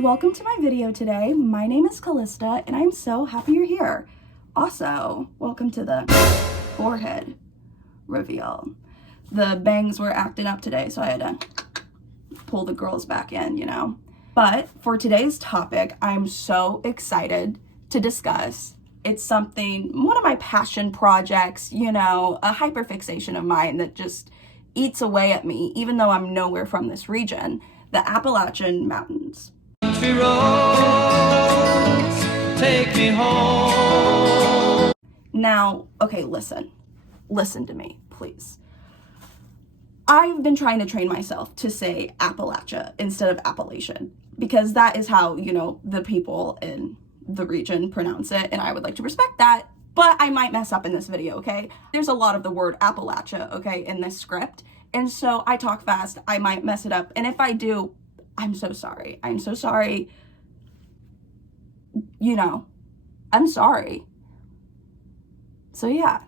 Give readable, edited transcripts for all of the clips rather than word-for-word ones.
Welcome to my video today. My name is Callista and I'm so happy you're here. Also, welcome to the forehead reveal. The bangs were acting up today, so I had to pull the girls back in, you know. But for today's topic, I'm so excited to discuss. It's something, one of my passion projects, you know, a hyperfixation of mine that just eats away at me, even though I'm nowhere from this region, the Appalachian Mountains. Country roads, take me home. Now, okay, listen to me, please. I've been trying to train myself to say Appalachia instead of Appalachian, because that is how, you know, the people in the region pronounce it, and I would like to respect that, but I might mess up in this video, okay? There's a lot of the word Appalachia, okay, in this script, and so I talk fast, I might mess it up, and if I do, I'm so sorry. I'm so sorry. You know, I'm sorry. So yeah.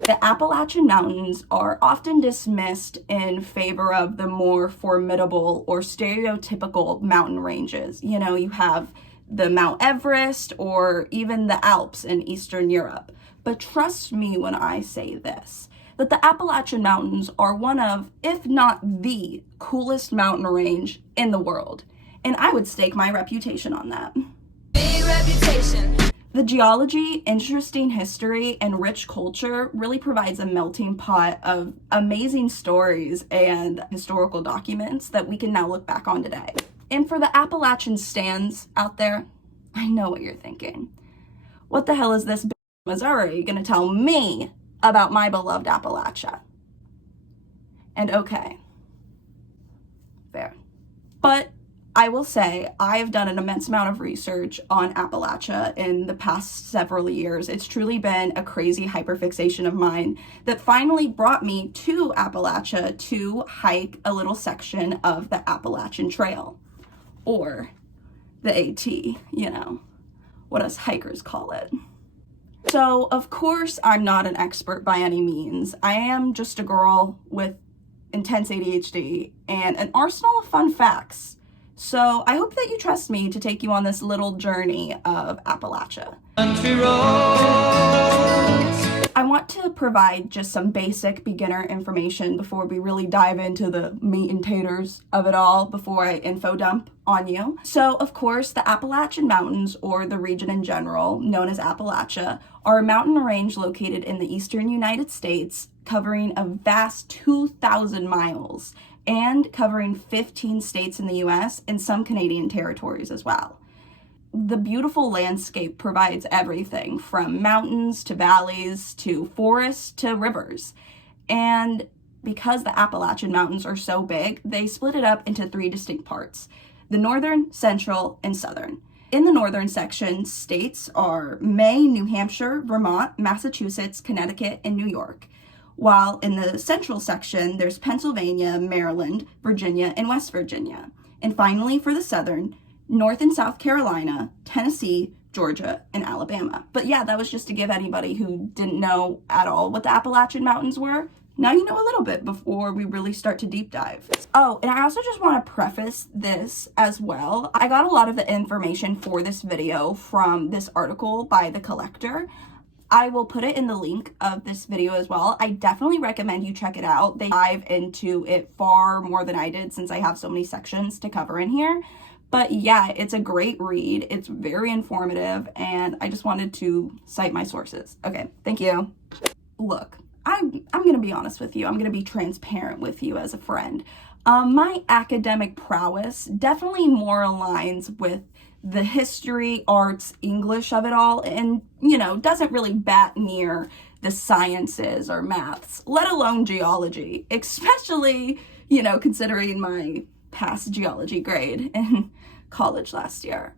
The Appalachian Mountains are often dismissed in favor of the more formidable or stereotypical mountain ranges. You know, you have the Mount Everest or even the Alps in Eastern Europe. But trust me when I say this, that the Appalachian Mountains are one of, if not the coolest mountain range in the world. And I would stake my reputation on that. Big reputation. The geology, interesting history, and rich culture really provides a melting pot of amazing stories and historical documents that we can now look back on today. And for the Appalachian stands out there, I know what you're thinking. What the hell is this Missouri gonna tell me about my beloved Appalachia? And okay, fair. But I will say I have done an immense amount of research on Appalachia in the past several years. It's truly been a crazy hyperfixation of mine that finally brought me to Appalachia to hike a little section of the Appalachian Trail, or the AT, you know, what us hikers call it. So, of course, I'm not an expert by any means. I am just a girl with intense ADHD and an arsenal of fun facts. So I hope that you trust me to take you on this little journey of Appalachia. Country roads. I want to provide just some basic beginner information before we really dive into the meat and taters of it all, before I info dump on you. So, of course, the Appalachian Mountains, or the region in general, known as Appalachia, are a mountain range located in the eastern United States, covering a vast 2,000 miles, and covering 15 states in the US and some Canadian territories as well. The beautiful landscape provides everything from mountains to valleys to forests to rivers. And because the Appalachian Mountains are so big, they split it up into three distinct parts: the northern, central, and southern. In the northern section, states are Maine, New Hampshire, Vermont, Massachusetts, Connecticut, and New York. While in the central section, there's Pennsylvania, Maryland, Virginia, and West Virginia. And finally, for the southern, North and South Carolina, Tennessee, Georgia, and Alabama. But yeah, that was just to give anybody who didn't know at all what the Appalachian Mountains were. Now you know a little bit before we really start to deep dive. Oh, and I also just want to preface this as well. I got a lot of the information for this video from this article by The Collector. I will put it in the link of this video as well. I definitely recommend you check it out. They dive into it far more than I did, since I have so many sections to cover in here. But yeah, it's a great read. It's very informative, and I just wanted to cite my sources. Okay, thank you. Look, I'm gonna be honest with you. I'm gonna be transparent with you as a friend. My academic prowess definitely more aligns with the history, arts, English of it all, and, you know, doesn't really bat near the sciences or maths, let alone geology, especially, you know, considering my past geology grade in college last year.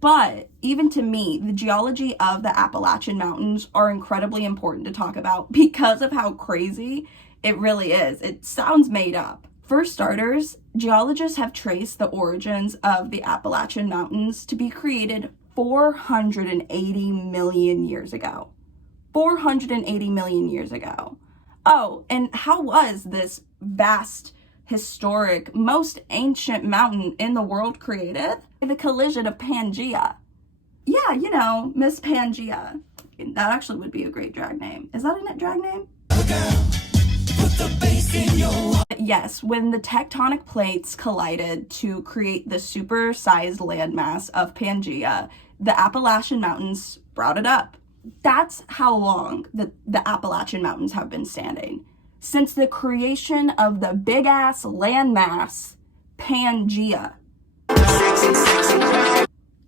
But even to me, the geology of the Appalachian Mountains are incredibly important to talk about because of how crazy it really is. It sounds made up. For starters, geologists have traced the origins of the Appalachian Mountains to be created 480 million years ago. 480 million years ago. Oh, and how was this vast historic, most ancient mountain in the world created? The collision of Pangea. Yeah, you know, Miss Pangea. That actually would be a great drag name. Is that a drag name? Yes, when the tectonic plates collided to create the super-sized landmass of Pangea, the Appalachian Mountains sprouted up. That's how long the Appalachian Mountains have been standing. Since the creation of the big-ass landmass, Pangea.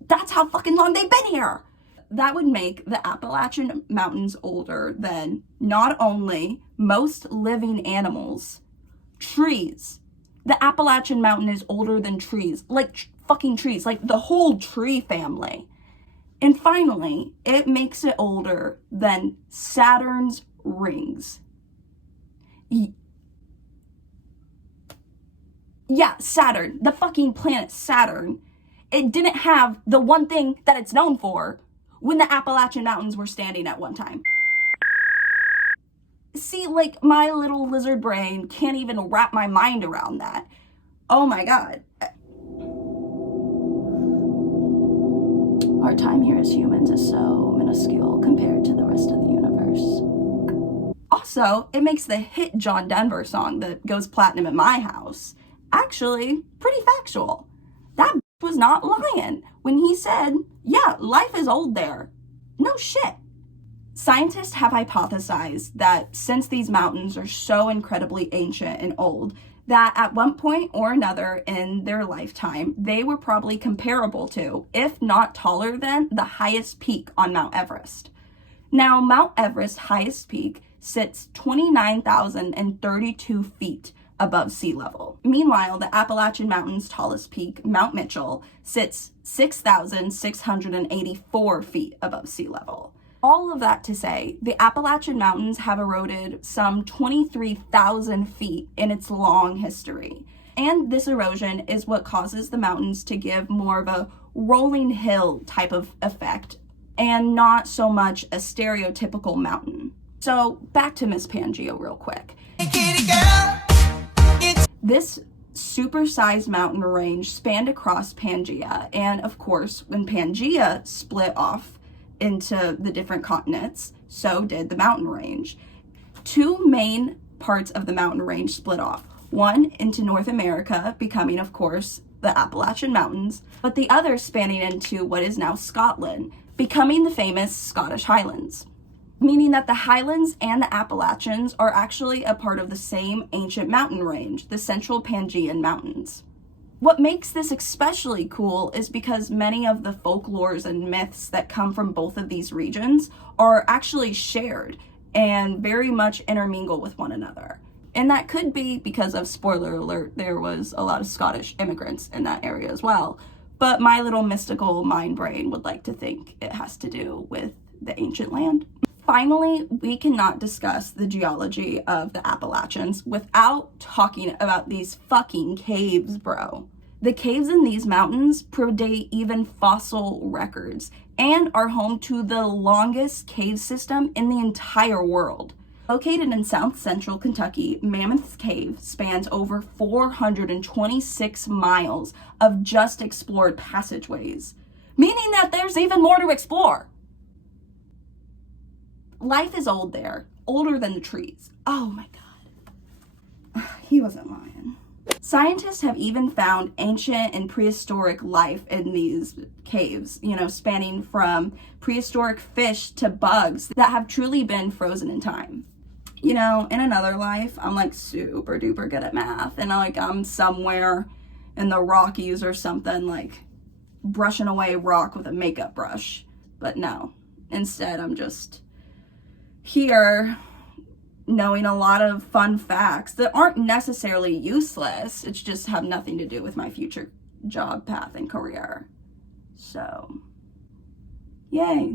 That's how fucking long they've been here. That would make the Appalachian Mountains older than not only most living animals, trees. The Appalachian Mountain is older than trees, like fucking trees, like the whole tree family. And finally, it makes it older than Saturn's rings. Yeah, Saturn, the fucking planet Saturn. It didn't have the one thing that it's known for when the Appalachian Mountains were standing at one time. See, like, my little lizard brain can't even wrap my mind around that. Oh my God. Our time here as humans is so minuscule compared to the rest of the universe. Also, it makes the hit John Denver song that goes platinum in my house actually pretty factual. That was not lying when he said, yeah, life is old there. No shit. Scientists have hypothesized that since these mountains are so incredibly ancient and old, that at one point or another in their lifetime, they were probably comparable to, if not taller than, the highest peak on Mount Everest. Now, Mount Everest's highest peak sits 29,032 feet above sea level. Meanwhile, the Appalachian Mountains' tallest peak, Mount Mitchell, sits 6,684 feet above sea level. All of that to say, the Appalachian Mountains have eroded some 23,000 feet in its long history. And this erosion is what causes the mountains to give more of a rolling hill type of effect and not so much a stereotypical mountain. So back to Miss Pangea real quick. This super-sized mountain range spanned across Pangea, and of course, when Pangea split off into the different continents, so did the mountain range. Two main parts of the mountain range split off. One into North America, becoming, of course, the Appalachian Mountains, but the other spanning into what is now Scotland, becoming the famous Scottish Highlands. Meaning that the Highlands and the Appalachians are actually a part of the same ancient mountain range, the Central Pangean Mountains. What makes this especially cool is because many of the folklores and myths that come from both of these regions are actually shared and very much intermingle with one another. And that could be because of, spoiler alert, there was a lot of Scottish immigrants in that area as well. But my little mystical mind brain would like to think it has to do with the ancient land. Finally, we cannot discuss the geology of the Appalachians without talking about these fucking caves, bro. The caves in these mountains predate even fossil records and are home to the longest cave system in the entire world. Located in south central Kentucky, Mammoth Cave spans over 426 miles of just explored passageways, meaning that there's even more to explore. Life is old there, older than the trees. Oh my God. He wasn't lying. Scientists have even found ancient and prehistoric life in these caves, spanning from prehistoric fish to bugs that have truly been frozen in time. In another life, I'm like super duper good at math, and I'm somewhere in the Rockies or something, like brushing away rock with a makeup brush. But no, instead I'm just here knowing a lot of fun facts that aren't necessarily useless. It's just have nothing to do with my future job path and career. So, yay.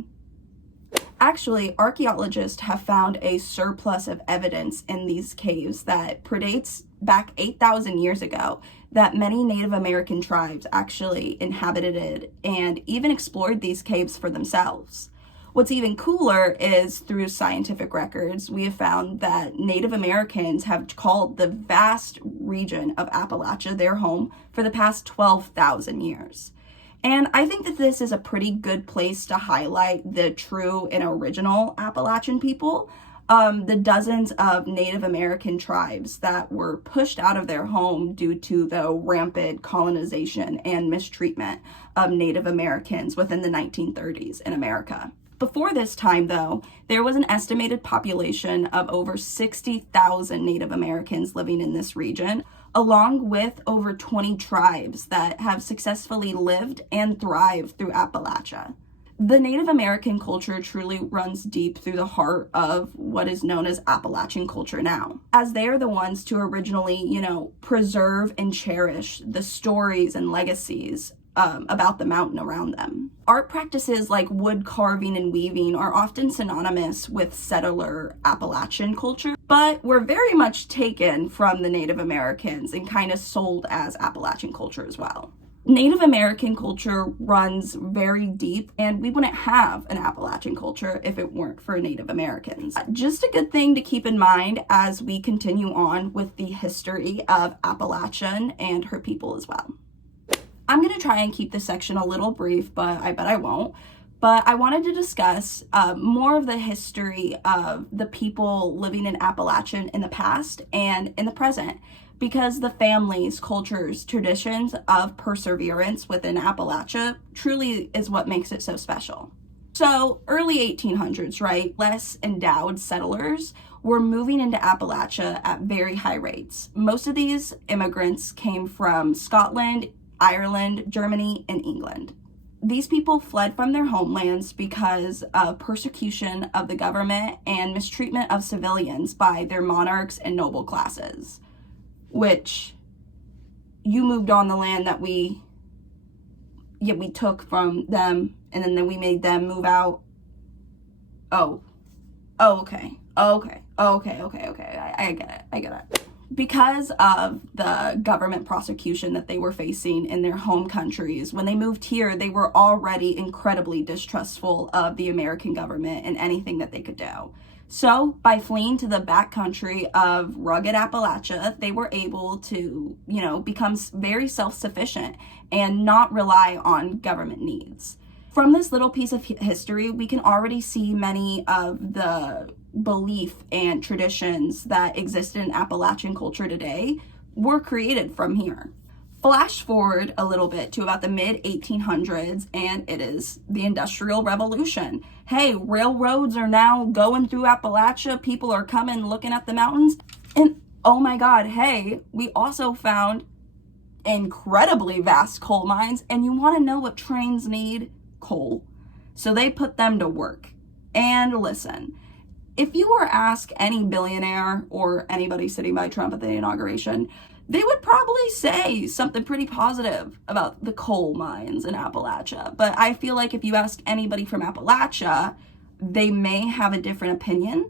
Actually, archaeologists have found a surplus of evidence in these caves that predates back 8,000 years ago, that many Native American tribes actually inhabited and even explored these caves for themselves. What's even cooler is through scientific records, we have found that Native Americans have called the vast region of Appalachia their home for the past 12,000 years. And I think that this is a pretty good place to highlight the true and original Appalachian people, the dozens of Native American tribes that were pushed out of their home due to the rampant colonization and mistreatment of Native Americans within the 1930s in America. Before this time, though, there was an estimated population of over 60,000 Native Americans living in this region, along with over 20 tribes that have successfully lived and thrived through Appalachia. The Native American culture truly runs deep through the heart of what is known as Appalachian culture now, as they are the ones to originally, preserve and cherish the stories and legacies about the mountain around them. Art practices like wood carving and weaving are often synonymous with settler Appalachian culture, but were very much taken from the Native Americans and kind of sold as Appalachian culture as well. Native American culture runs very deep, and we wouldn't have an Appalachian culture if it weren't for Native Americans. Just a good thing to keep in mind as we continue on with the history of Appalachian and her people as well. I'm going to try and keep this section a little brief, but I bet I won't. But I wanted to discuss more of the history of the people living in Appalachian in the past and in the present, because the families, cultures, traditions of perseverance within Appalachia truly is what makes it so special. So early 1800s, right, less endowed settlers were moving into Appalachia at very high rates. Most of these immigrants came from Scotland, Ireland, Germany, and England. These people fled from their homelands because of persecution of the government and mistreatment of civilians by their monarchs and noble classes, which you moved on the land that we took from them, and then we made them move out. Okay. I get it. Because of the government prosecution that they were facing in their home countries, when they moved here, they were already incredibly distrustful of the American government and anything that they could do. So by fleeing to the backcountry of rugged Appalachia, they were able to, become very self-sufficient and not rely on government needs. From this little piece of history, we can already see many of the belief and traditions that existed in Appalachian culture today were created from here. Flash forward a little bit to about the mid-1800s, and it is the Industrial Revolution. Hey, railroads are now going through Appalachia. People are coming, looking at the mountains. And oh my God, hey, we also found incredibly vast coal mines. And you want to know what trains need? Coal. So they put them to work. And listen, if you were to ask any billionaire or anybody sitting by Trump at the inauguration, they would probably say something pretty positive about the coal mines in Appalachia. But I feel like if you ask anybody from Appalachia, they may have a different opinion.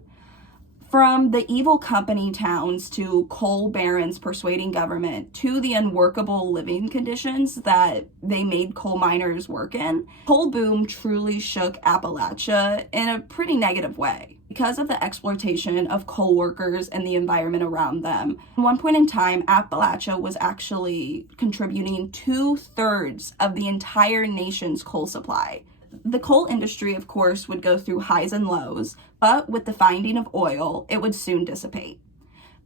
From the evil company towns to coal barons persuading government to the unworkable living conditions that they made coal miners work in, coal boom truly shook Appalachia in a pretty negative way. Because of the exploitation of coal workers and the environment around them, at one point in time, Appalachia was actually contributing 2/3 of the entire nation's coal supply. The coal industry, of course, would go through highs and lows, but with the finding of oil, it would soon dissipate.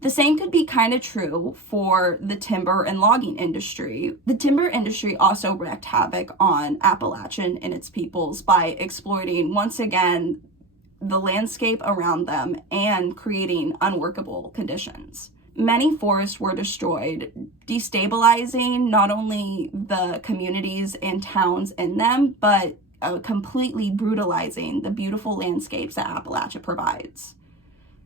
The same could be kind of true for the timber and logging industry. The timber industry also wreaked havoc on Appalachian and its peoples by exploiting, once again, the landscape around them and creating unworkable conditions. Many forests were destroyed, destabilizing not only the communities and towns in them, but completely brutalizing the beautiful landscapes that Appalachia provides.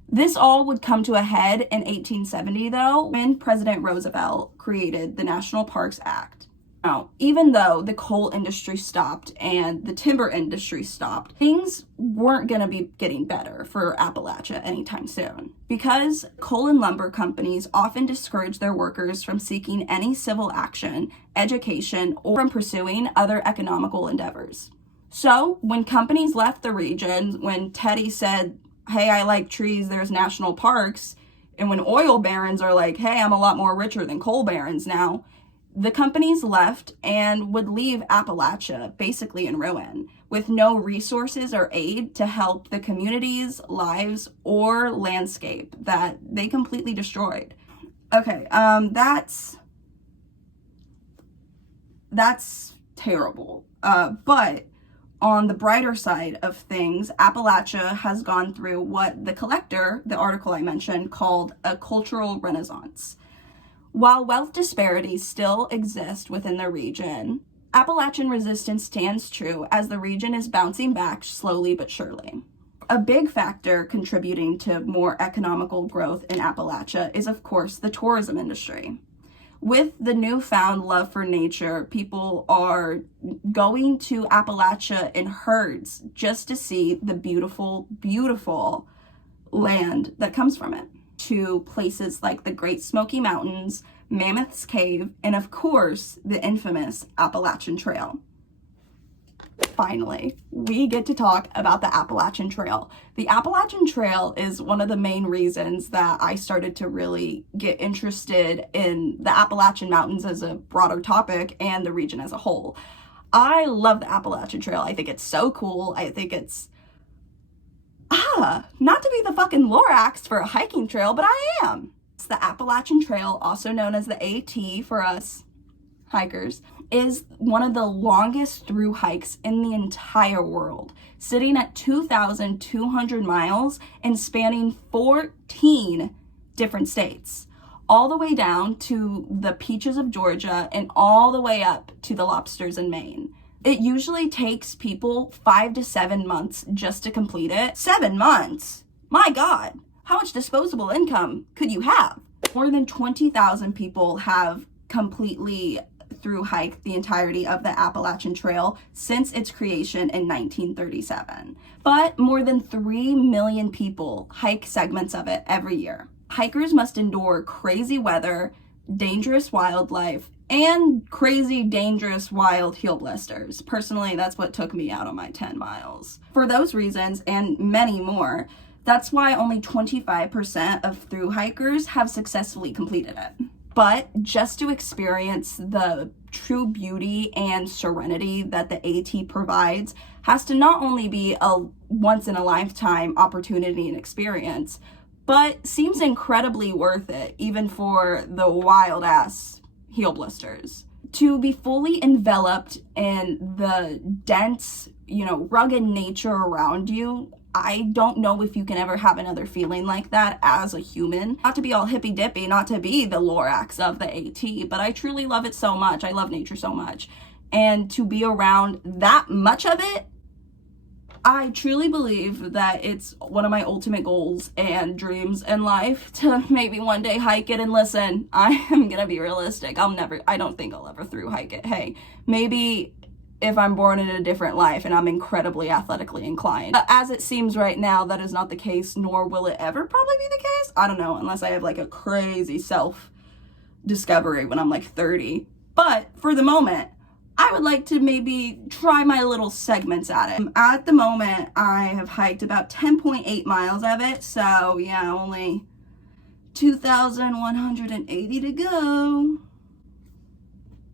This all would come to a head in 1870, though, when President Roosevelt created the National Parks Act. Now, even though the coal industry stopped and the timber industry stopped, things weren't going to be getting better for Appalachia anytime soon, because coal and lumber companies often discourage their workers from seeking any civil action, education, or from pursuing other economical endeavors. So when companies left the region, when Teddy said, hey, I like trees, there's national parks, and when oil barons are like, hey, I'm a lot more richer than coal barons now, the companies left and would leave Appalachia basically in ruin, with no resources or aid to help the communities, lives, or landscape that they completely destroyed. Okay, that's terrible. But on the brighter side of things, Appalachia has gone through what the collector, the article I mentioned, called a cultural renaissance. While wealth disparities still exist within the region, Appalachian resistance stands true as the region is bouncing back slowly but surely. A big factor contributing to more economical growth in Appalachia is, of course, the tourism industry. With the newfound love for nature, people are going to Appalachia in herds just to see the beautiful, beautiful land that comes from it. To places like the Great Smoky Mountains, Mammoth's Cave, and of course, the infamous Appalachian Trail. Finally, we get to talk about the Appalachian Trail. The Appalachian Trail is one of the main reasons that I started to really get interested in the Appalachian Mountains as a broader topic and the region as a whole. I love the Appalachian Trail. I think it's so cool. I think it's not to be the fucking Lorax for a hiking trail, but I am. It's the Appalachian Trail, also known as the AT for us hikers, is one of the longest through hikes in the entire world, sitting at 2,200 miles and spanning 14 different states, all the way down to the peaches of Georgia and all the way up to the lobsters in Maine. It usually takes people 5 to 7 months just to complete it. 7 months? My God, how much disposable income could you have? More than 20,000 people have completely through hike the entirety of the Appalachian Trail since its creation in 1937. But more than 3 million people hike segments of it every year. Hikers must endure crazy weather, dangerous wildlife, and crazy, dangerous, wild heel blisters. Personally, that's what took me out on my 10 miles. For those reasons, and many more, that's why only 25% of through hikers have successfully completed it. But just to experience the true beauty and serenity that the AT provides has to not only be a once-in-a-lifetime opportunity and experience, but seems incredibly worth it, even for the wild-ass heel blisters. To be fully enveloped in the dense, rugged nature around you, I don't know if you can ever have another feeling like that as a human. Not to be all hippy-dippy, not to be the Lorax of the AT, but I truly love it so much. I love nature so much. And to be around that much of it, I truly believe that it's one of my ultimate goals and dreams in life to maybe one day hike it. And listen, I am gonna be realistic. I don't think I'll ever through hike it. Hey, maybe if I'm born in a different life and I'm incredibly athletically inclined. But as it seems right now, that is not the case, nor will it ever probably be the case. I don't know, unless I have like a crazy self-discovery when I'm like 30. But for the moment, I would like to maybe try my little segments at it. At the moment, I have hiked about 10.8 miles of it, so yeah, only 2,180 to go.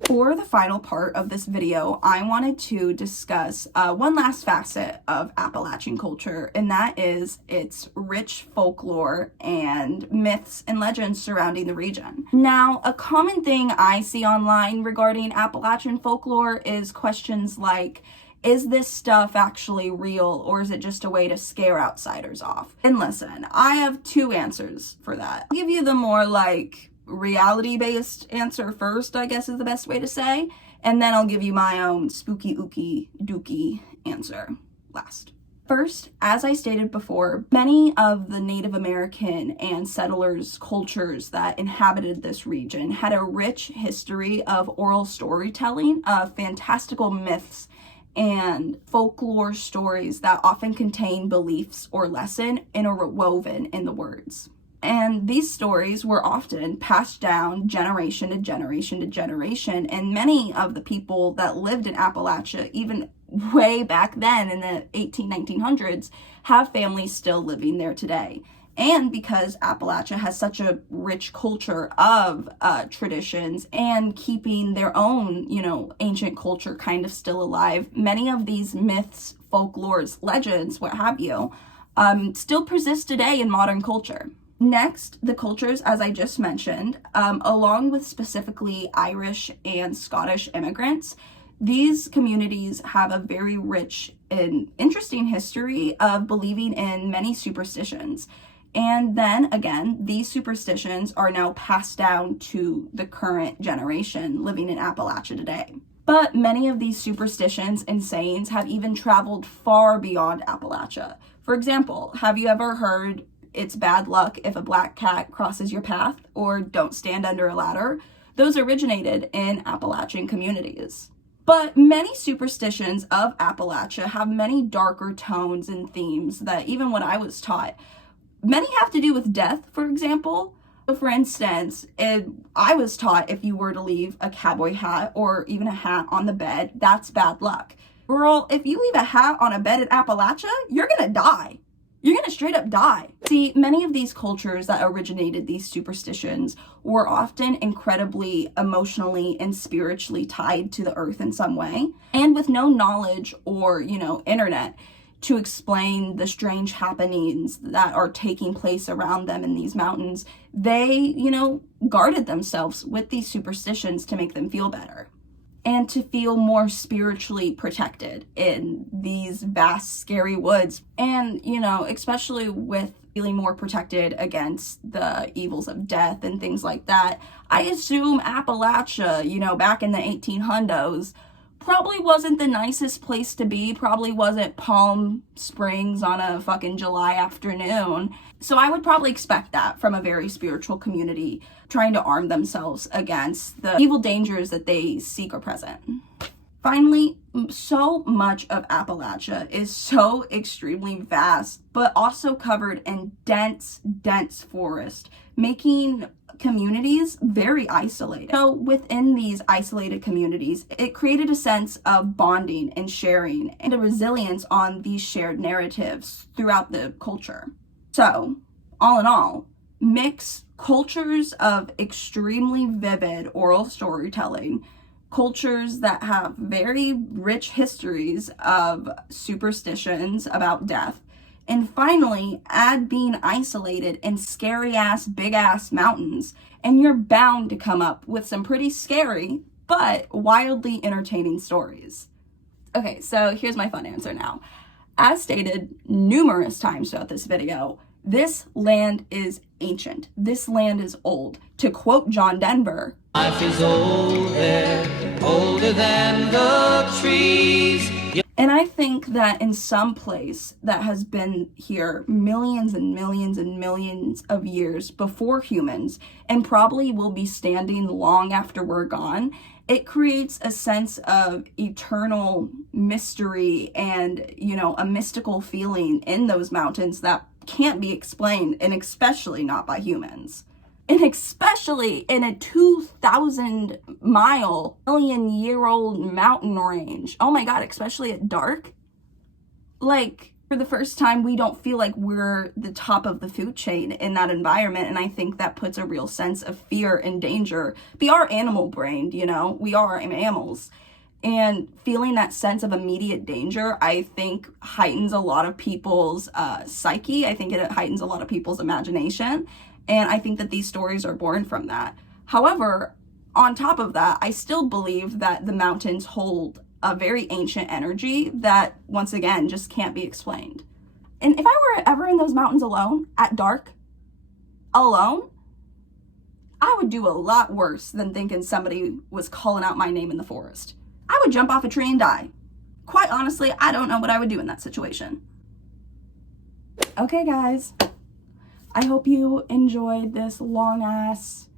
For the final part of this video, I wanted to discuss one last facet of Appalachian culture, and that is its rich folklore and myths and legends surrounding the region. Now, a common thing I see online regarding Appalachian folklore is questions like, is this stuff actually real, or is it just a way to scare outsiders off? And listen, I have two answers for that. I'll give you the more reality-based answer first, I guess is the best way to say, and then I'll give you my own spooky ooky dooky answer last. First, as I stated before, many of the Native American and settlers' cultures that inhabited this region had a rich history of oral storytelling, of fantastical myths and folklore stories that often contain beliefs or lesson interwoven in the words. And these stories were often passed down generation to generation to generation. And many of the people that lived in Appalachia, even way back then in the 1900s, have families still living there today. And because Appalachia has such a rich culture of traditions and keeping their own, ancient culture kind of still alive, many of these myths, folklores, legends, what have you, still persist today in modern culture. Next, the cultures, as I just mentioned, along with specifically Irish and Scottish immigrants, these communities have a very rich and interesting history of believing in many superstitions. And then again, these superstitions are now passed down to the current generation living in Appalachia today. But many of these superstitions and sayings have even traveled far beyond Appalachia. For example, have you ever heard it's bad luck if a black cat crosses your path, or don't stand under a ladder? Those originated in Appalachian communities. But many superstitions of Appalachia have many darker tones and themes that even when I was taught, many have to do with death, for example. So for instance, I was taught if you were to leave a cowboy hat or even a hat on the bed, that's bad luck. Girl, if you leave a hat on a bed in Appalachia, you're gonna die. You're gonna straight up die. See, many of these cultures that originated these superstitions were often incredibly emotionally and spiritually tied to the earth in some way. And with no knowledge or, internet to explain the strange happenings that are taking place around them in these mountains, they, guarded themselves with these superstitions to make them feel better and to feel more spiritually protected in these vast, scary woods. And, especially with feeling more protected against the evils of death and things like that, I assume Appalachia, back in the 1800s, probably wasn't the nicest place to be, probably wasn't Palm Springs on a fucking July afternoon. So I would probably expect that from a very spiritual community trying to arm themselves against the evil dangers that they seek are present. Finally, so much of Appalachia is so extremely vast, but also covered in dense forest, making communities very isolated. So within these isolated communities, it created a sense of bonding and sharing and a resilience on these shared narratives throughout the culture. So, all in all, mix cultures of extremely vivid oral storytelling, cultures that have very rich histories of superstitions about death, and finally, add being isolated in scary-ass, big-ass mountains, and you're bound to come up with some pretty scary, but wildly entertaining stories. Okay, so here's my fun answer now. As stated numerous times throughout this video, this land is ancient. This land is old. To quote John Denver, Life is older than the trees. And I think that in some place that has been here millions and millions and millions of years before humans, and probably will be standing long after we're gone, it creates a sense of eternal mystery and, a mystical feeling in those mountains that can't be explained, and especially not by humans. And especially in a 2,000 mile, million-year-old mountain range. Oh my God, especially at dark. Like, for the first time, we don't feel like we're the top of the food chain in that environment. And I think that puts a real sense of fear and danger. We are animal-brained, we are mammals. And feeling that sense of immediate danger, I think, heightens a lot of people's psyche. I think it heightens a lot of people's imagination. And I think that these stories are born from that. However, on top of that, I still believe that the mountains hold a very ancient energy that, once again, just can't be explained. And if I were ever in those mountains alone, at dark, alone, I would do a lot worse than thinking somebody was calling out my name in the forest. I would jump off a tree and die. Quite honestly, I don't know what I would do in that situation. Okay, guys. I hope you enjoyed this long-ass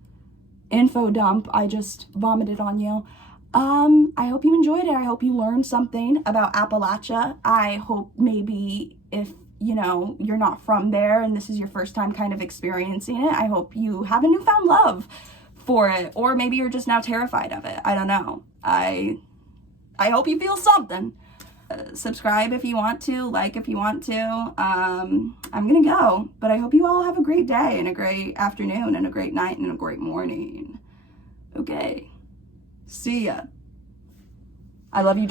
info dump I just vomited on you. I hope you enjoyed it. I hope you learned something about Appalachia. I hope maybe if you know, you're not from there and this is your first time kind of experiencing it, I hope you have a newfound love for it, or maybe you're just now terrified of it. I don't know. I hope you feel something. Subscribe if you want to, like if you want to. I'm gonna go, but I hope you all have a great day and a great afternoon and a great night and a great morning. Okay, see ya. I love you.